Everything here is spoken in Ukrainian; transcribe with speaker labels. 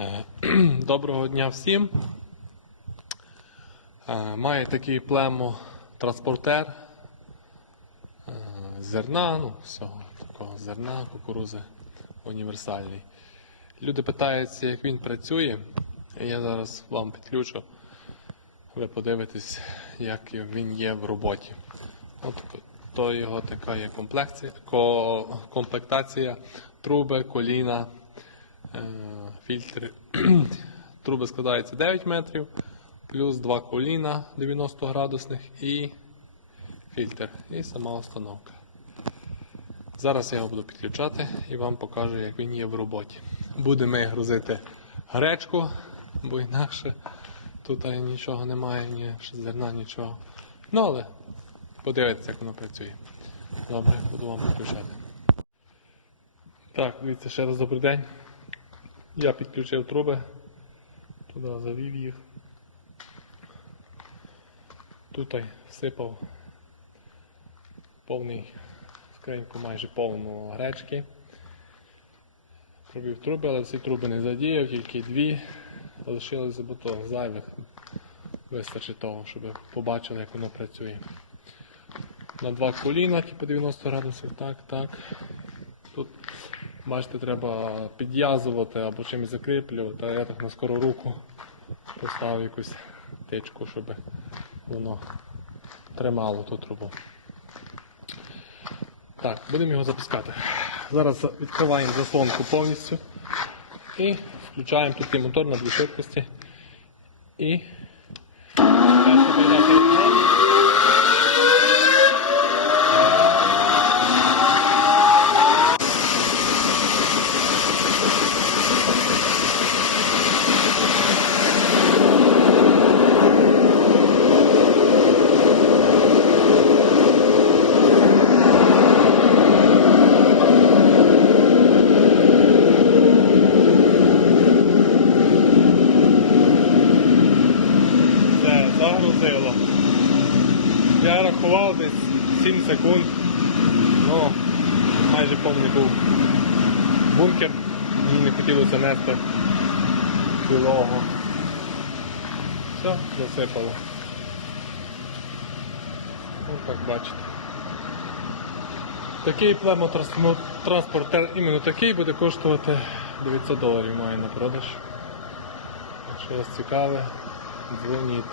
Speaker 1: Е, Доброго дня всім. Е, Має такий племо-транспортер е, зерна, ну, всього такого зерна, кукурузи універсальний. Люди питаються, як він працює. Я зараз вам підключу. Ви подивитесь, як він є в роботі. От то його така є комплекція, комплектація, труби, коліна, фільтри. Труби складаються 9 метрів, плюс два коліна 90 градусних і фільтр, і сама установка. Зараз я його буду підключати і вам покажу, як він є в роботі. Будемо грузити гречку, бо інакше тут нічого немає, ні зерна, нічого. Ну але подивитися, як воно працює. Добре, буду вам підключати. Так, дивіться, ще раз добрий день. Я підключив труби, туди завів їх. Тут всипав повний скриньку майже повну гречки. Пробив труби, але всі труби не задіяв, тільки дві. Залишилося, бо то зайвих вистачить того, щоб побачили, як воно працює. На два коліна, типу 90 градусів, так, так. Тут, бачите, треба підв'язувати або чимось закріплювати, а я так на скору руку поставив якусь тичку, щоб воно тримало ту трубу. Так, будемо його запускати. Зараз відкриваємо заслонку повністю і включаємо тут є мотор на дві швидкості. І перша передача відкриваємо. Все, загрузило. Я рахував десь 7 секунд. Ну, майже повний був бункер. Мені не хотілося нести цілого. Все, засипало. Ну, так бачите. Такий племотранспортер, іменно такий буде коштувати 900 доларів має на продаж. Якщо вас цікаве, дзвоніть.